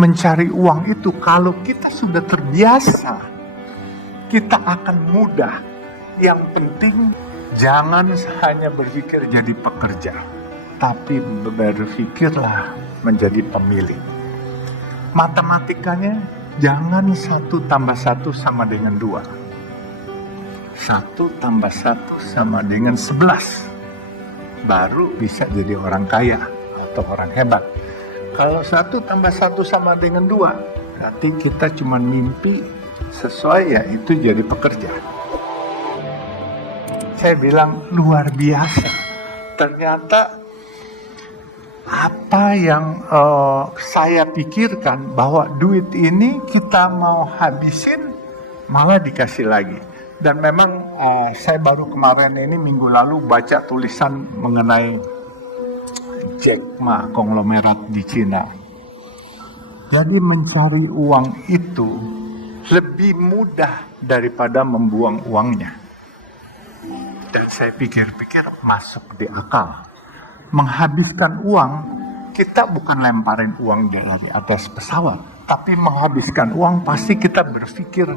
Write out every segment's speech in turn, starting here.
Mencari uang itu kalau kita sudah terbiasa, kita akan mudah. Yang penting jangan hanya berpikir jadi pekerja, tapi berpikirlah menjadi pemilik. Matematikanya jangan 1 tambah 1 sama dengan 2. 1 tambah 1 sama dengan 11. Baru bisa jadi orang kaya atau orang hebat. Kalau 1 tambah 1 sama dengan 2, berarti kita cuma mimpi sesuai ya itu jadi pekerja. Saya bilang luar biasa. Ternyata apa yang saya pikirkan bahwa duit ini kita mau habisin malah dikasih lagi. Dan memang saya baru kemarin ini minggu lalu baca tulisan mengenai Jack Ma konglomerat di Cina. Jadi mencari uang itu lebih mudah daripada membuang uangnya. Dan saya pikir-pikir masuk di akal. Menghabiskan uang, kita bukan lemparin uang dari atas pesawat, tapi menghabiskan uang pasti kita berpikir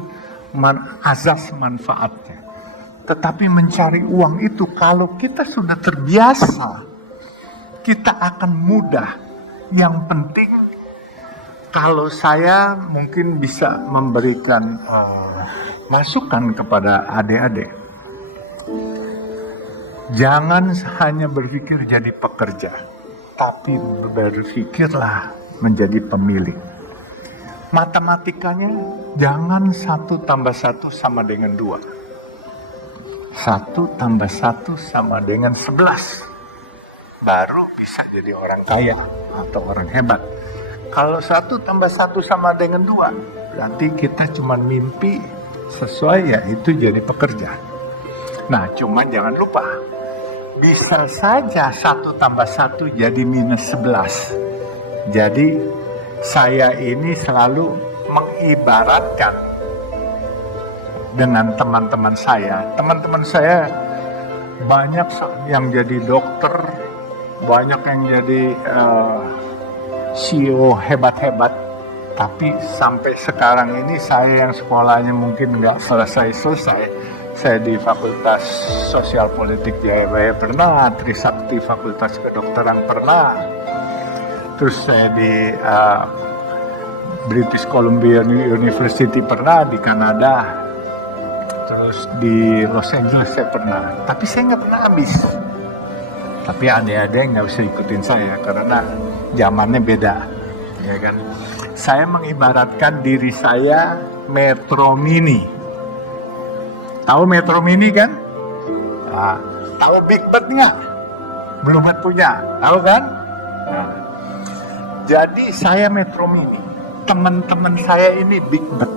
azas manfaatnya. Tetapi mencari uang itu kalau kita sudah terbiasa, kita akan mudah. Yang penting kalau saya mungkin bisa memberikan masukan kepada adik-adik, jangan hanya berpikir jadi pekerja, tapi berpikirlah menjadi pemilik. Matematikanya jangan 1 tambah 1 sama dengan 2. 1 tambah 1 sama dengan 11. Baru bisa jadi orang kaya atau orang hebat. Kalau 1 tambah 1 sama dengan 2, berarti kita cuma mimpi sesuai ya itu jadi pekerja. Nah, cuman jangan lupa, bisa saja 1 tambah 1 jadi minus 11. Jadi saya ini selalu mengibaratkan dengan teman-teman saya. Teman-teman saya banyak yang jadi dokter, banyak yang jadi CEO hebat-hebat, tapi sampai sekarang ini saya yang sekolahnya mungkin nggak selesai-selesai. Saya di Fakultas Sosial Politik Jayabaya pernah, Trisakti Fakultas Kedokteran pernah, terus saya di British Columbia University pernah, di Kanada, terus di Los Angeles saya pernah, tapi saya nggak pernah habis. Tapi adik-adik nggak usah ikutin saya karena zamannya beda, ya kan? Saya mengibaratkan diri saya Metro Mini. Tahu Metro Mini kan? Nah, tahu Big Bird nggak? Belum punya, tahu kan? Nah, jadi saya Metro Mini, teman-teman saya ini Big Bird.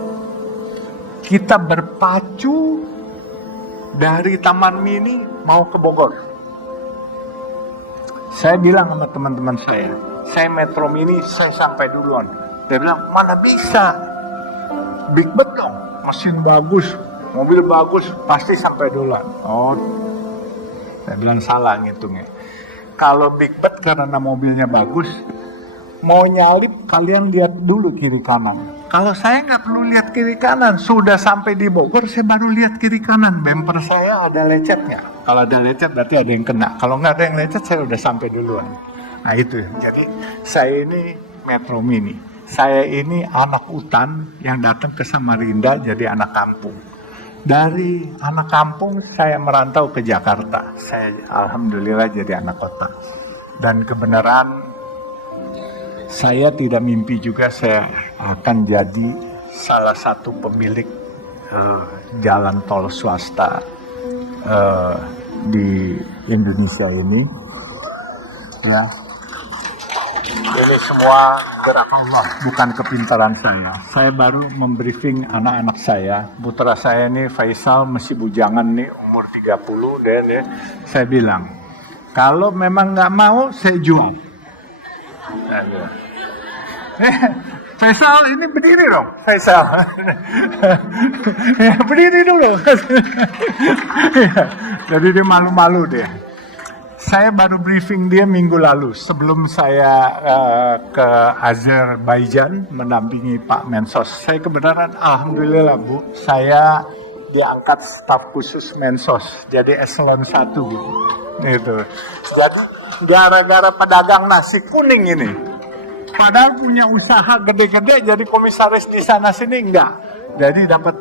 Kita berpacu dari Taman Mini mau ke Bogor. Saya bilang sama teman-teman saya Metro Mini, saya sampai duluan. Dia bilang, mana bisa? Big Bird dong, mesin bagus, mobil bagus, pasti sampai duluan. Oh, saya bilang salah ngitungnya. Kalau Big Bird karena mobilnya bagus, mau nyalip kalian lihat dulu kiri kanan. Kalau saya nggak perlu lihat kiri kanan, sudah sampai di Bogor saya baru lihat kiri kanan. Bumper saya ada lecetnya. Kalau ada lecet berarti ada yang kena. Kalau nggak ada yang lecet saya udah sampai duluan. Nah itu. Jadi saya ini Metro Mini. Saya ini anak hutan yang datang ke Samarinda jadi anak kampung. Dari anak kampung saya merantau ke Jakarta. Saya alhamdulillah jadi anak kota. Dan kebenaran saya tidak mimpi juga saya akan jadi salah satu pemilik jalan tol swasta di Indonesia ini. Ya, ini semua gerak Allah, bukan kepintaran saya. Saya baru membriefing anak-anak saya. Putra saya ini Faisal masih bujangan nih, umur 30 dan ya. Saya bilang, kalau memang nggak mau saya jual. Faisal ini berdiri dong, Faisal. Berdiri dulu. Jadi dia malu-malu deh. Saya baru briefing dia minggu lalu sebelum saya ke Azerbaijan mendampingi Pak Mensos. Saya kebenaran alhamdulillah Bu, saya diangkat staf khusus Mensos, jadi eselon 1 gitu. Gitu. Jadi gara-gara pedagang nasi kuning ini, padahal punya usaha gede-gede jadi komisaris di sana sini enggak. Jadi dapat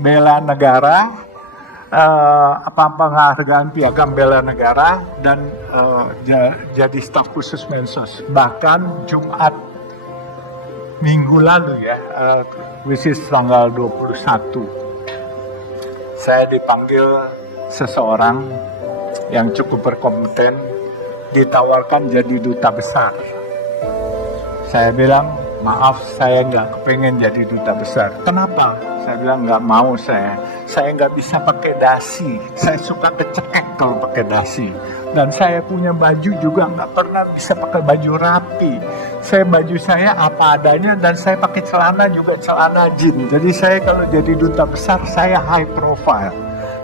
bela negara, penghargaan piagam bela negara dan jadi staf khusus Mensos. Bahkan Jumat minggu lalu ya, which is tanggal 21, saya dipanggil seseorang yang cukup berkompeten, ditawarkan jadi duta besar. Saya bilang, maaf saya nggak kepengen jadi duta besar. Kenapa? Saya bilang nggak mau saya nggak bisa pakai dasi, saya suka kecekek kalau pakai dasi. Dan saya punya baju juga nggak pernah bisa pakai baju rapi. Baju saya apa adanya dan saya pakai celana juga celana jeans. Jadi saya kalau jadi duta besar saya high profile.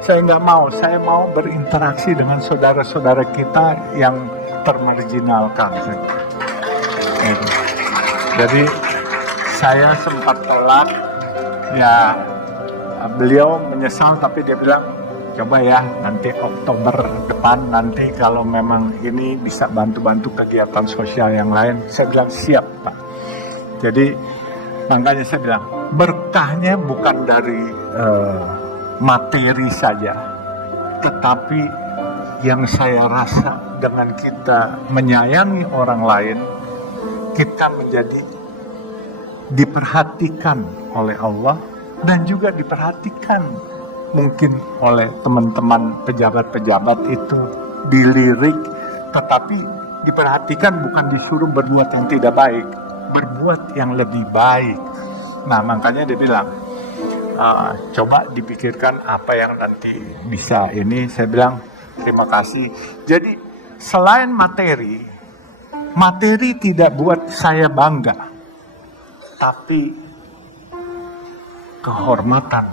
Saya nggak mau, saya mau berinteraksi dengan saudara-saudara kita yang termarginalkan. Jadi saya sempat telat, ya beliau menyesal tapi dia bilang coba ya nanti Oktober depan nanti kalau memang ini bisa bantu-bantu kegiatan sosial yang lain. Saya bilang siap Pak. Jadi makanya saya bilang berkahnya bukan dari materi saja, tetapi yang saya rasa dengan kita menyayangi orang lain, kita menjadi diperhatikan oleh Allah dan juga diperhatikan mungkin oleh teman-teman pejabat-pejabat itu, dilirik, tetapi diperhatikan bukan disuruh berbuat yang tidak baik, berbuat yang lebih baik. Nah makanya dia bilang, coba dipikirkan apa yang nanti bisa ini. Saya bilang terima kasih. Jadi selain materi tidak buat saya bangga, tapi kehormatan,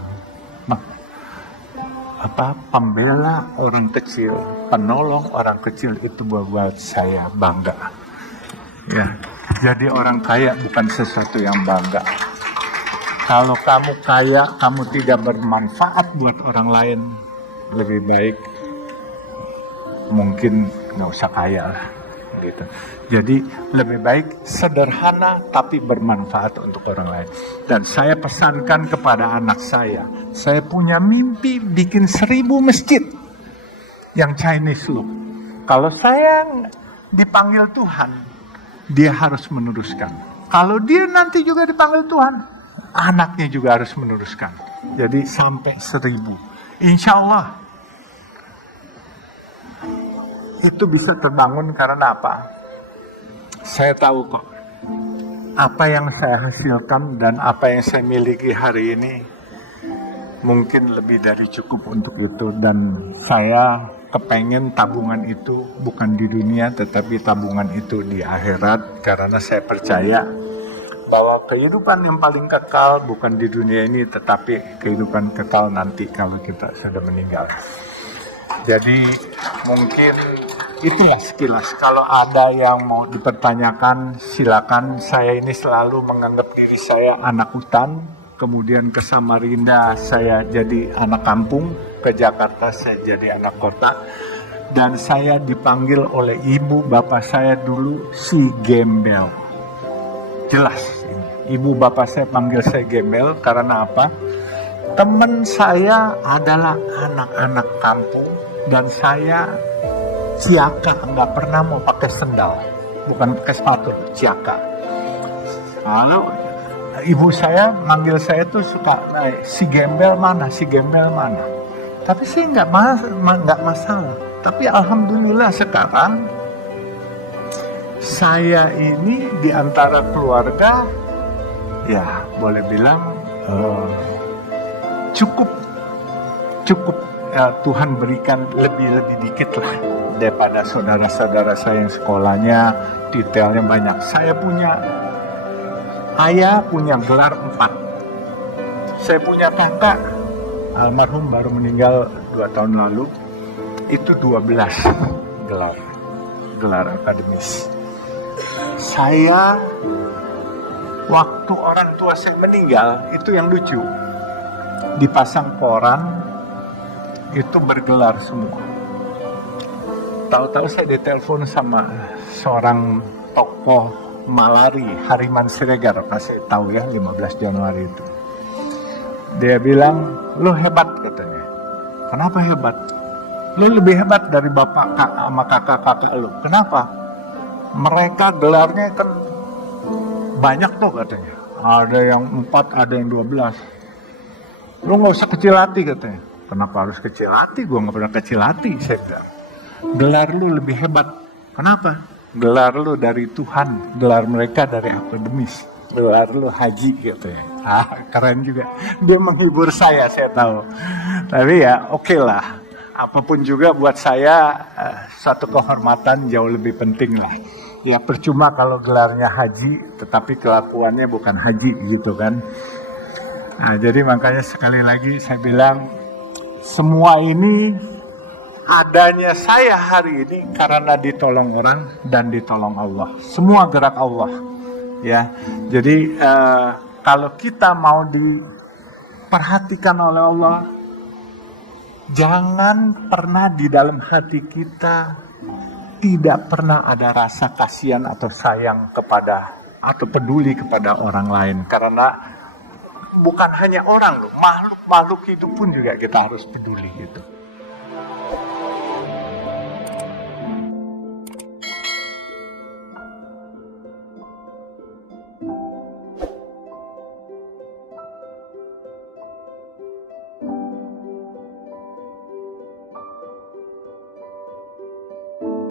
pembela orang kecil, penolong orang kecil itu buat saya bangga. Ya, jadi orang kaya bukan sesuatu yang bangga. Kalau kamu kaya, kamu tidak bermanfaat buat orang lain, lebih baik mungkin nggak usah kaya lah. Gitu. Jadi lebih baik sederhana tapi bermanfaat untuk orang lain. Dan saya pesankan kepada anak saya punya mimpi bikin 1000 masjid yang Chinese look. Kalau saya dipanggil Tuhan, dia harus meneruskan. Kalau dia nanti juga dipanggil Tuhan, anaknya juga harus meneruskan. Jadi sampai 1000. Insya Allah itu bisa terbangun karena apa? Saya tahu kok, apa yang saya hasilkan dan apa yang saya miliki hari ini mungkin lebih dari cukup untuk itu. Dan saya kepengen tabungan itu bukan di dunia, tetapi tabungan itu di akhirat. Karena saya percaya bahwa kehidupan yang paling kekal bukan di dunia ini, tetapi kehidupan kekal nanti kalau kita sudah meninggal. Jadi mungkin itulah sekilas. Kalau ada yang mau dipertanyakan silakan. Saya ini selalu menganggap diri saya anak hutan, kemudian ke Samarinda saya jadi anak kampung, ke Jakarta saya jadi anak kota, dan saya dipanggil oleh ibu bapak saya dulu si Gembel. Jelas ini. Ibu bapak saya panggil saya Gembel karena apa? Teman saya adalah anak-anak kampung dan saya ciaka, nggak pernah mau pakai sendal, bukan pakai sepatu, ciaka. Lalu ibu saya manggil saya tuh suka, si Gembel mana, si Gembel mana. Tapi sih nggak masalah. Tapi alhamdulillah sekarang saya ini di antara keluarga, ya boleh bilang cukup Tuhan berikan lebih dikit lah daripada saudara-saudara saya yang sekolahnya detailnya banyak. Saya punya ayah punya gelar 4. Saya punya kakak almarhum baru meninggal 2 tahun lalu, itu 12 gelar. gelar akademis. Saya waktu orang tua saya meninggal, itu yang lucu, dipasang koran itu bergelar semua. Tahu-tahu saya ditelepon sama seorang tokoh Malari, Hariman Siregar, pasti tahu ya, 15 Januari itu. Dia bilang, lo hebat katanya. Kenapa hebat? Lo lebih hebat dari bapak sama kakak-kakak lo. Kenapa? Mereka gelarnya kan banyak tuh katanya. Ada yang 4, ada yang 12. Lo gak usah kecil hati katanya. Kenapa harus kecil hati? Gue gak pernah kecil hati, saya bilang. Gelar lo lebih hebat. Kenapa? Gelar lo dari Tuhan, gelar mereka dari akademis. Gelar lo haji katanya. Keren juga. Dia menghibur saya tahu. Tapi ya oke lah. Apapun juga buat saya satu kehormatan jauh lebih penting lah. Ya percuma kalau gelarnya haji, tetapi kelakuannya bukan haji gitu kan. Nah, jadi makanya sekali lagi saya bilang, semua ini adanya saya hari ini karena ditolong orang dan ditolong Allah. Semua gerak Allah. Ya, jadi kalau kita mau diperhatikan oleh Allah, jangan pernah di dalam hati kita tidak pernah ada rasa kasihan atau sayang kepada atau peduli kepada orang lain. Karena bukan hanya orang loh, makhluk hidup pun juga kita harus peduli gitu.